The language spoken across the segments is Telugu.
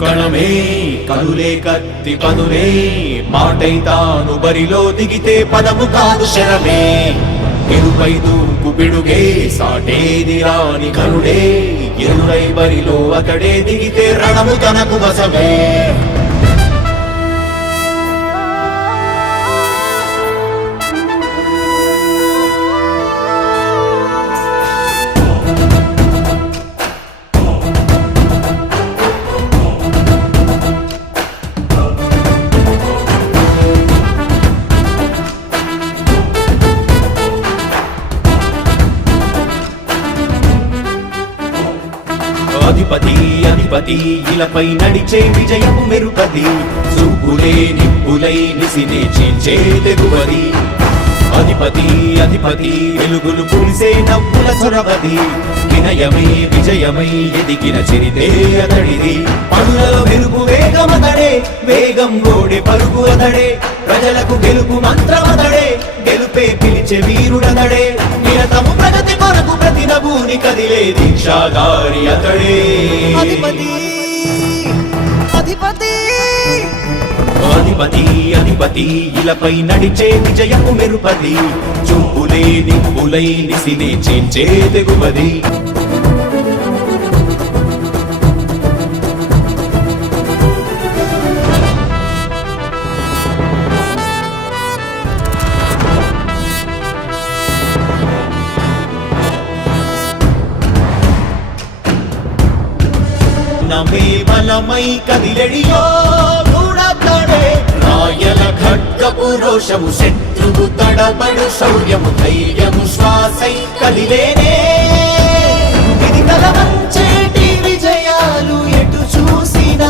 కణమే కనులే కత్తి పదులే మాటై తాను బరిలో దిగితే పదము కాదు శరమే ఎరుపై దూకు పిడుగే సాటేది రాని కరుడే ఎరురై బరిలో అతడే దిగితే రణము తనకు వశమే అధిపతి అధిపతి ఇలపై నడిచే విజయము మెరుపది చూపులే నిప్పులై నిసినే చీల్చే తెగువది అధిపతి అధిపతి వెలుగులు పులిసే నవ్వుల చొరవది వినయమై విజయమై ఎదిగిన చరితే అతడిది పనులలో వెలుగు వేగమతడే వేగం గోడే పరుగు అతడే ప్రజలకు గెలుపు మంత్రమతడే గెలుపే పిలిచే వీరుడతడే నిరతము ప్రగతి కొరకు ప్రతి నభూని కదిలే దీక్షాగారి అతడే అధిపతి అధిపతి అధిపతి అధిపతి ఇలపై నడిచే విజయము మెరుపది చూపులే నిప్పులై నిసినే చేంచే తెగువది నమే బలమై కదిలెడియో గూడతడే రాయల ఖడ్గపు రోషము శత్రువు తడబడు శౌర్యము ధైర్యము శ్వాసై కదిలేనే ఇది కలవంచేటి విజయాలు ఎటు చూసిన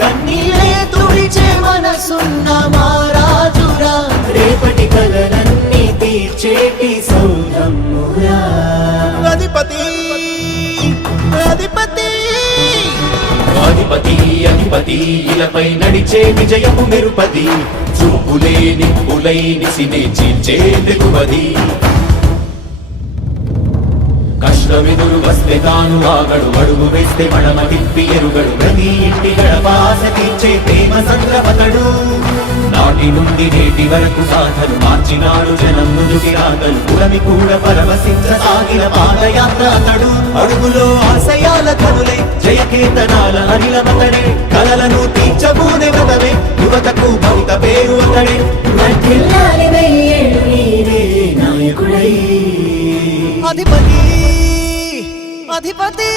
కన్నీరే తుడిచే మనసున్న మారాజురా రేపటి కలలన్నీ తీర్చేటి సౌరమ్మురా అధిపతి అధిపతి అధిపతి అధిపతి ఇలపై నడిచే విజయము మెరుపది చూపులే నిప్పులై నిసినే చీల్చే తెగువది కష్టమెదురు వస్తే తాను ఆగడు అడుగు వేస్తే మడమ తిప్పి ఎరుగడు ప్రతి ఇంటి గడపాస తీర్చే ప్రేమ సంద్రపతడు నాటి నుండి నేటి వరకు సాధలు మార్చినాడు జనం నుదుటి రాగలు పురమి కూడా పరవశించసాగిన పాదయాత్ర అతడు అడుగులో ఆశయాల కనులై జయకేతనాల అనిలమతడే కలలను తీర్చబూనే వ్రతమే యువతకు భవిత పేరు అతడే అధిపతి అధిపతి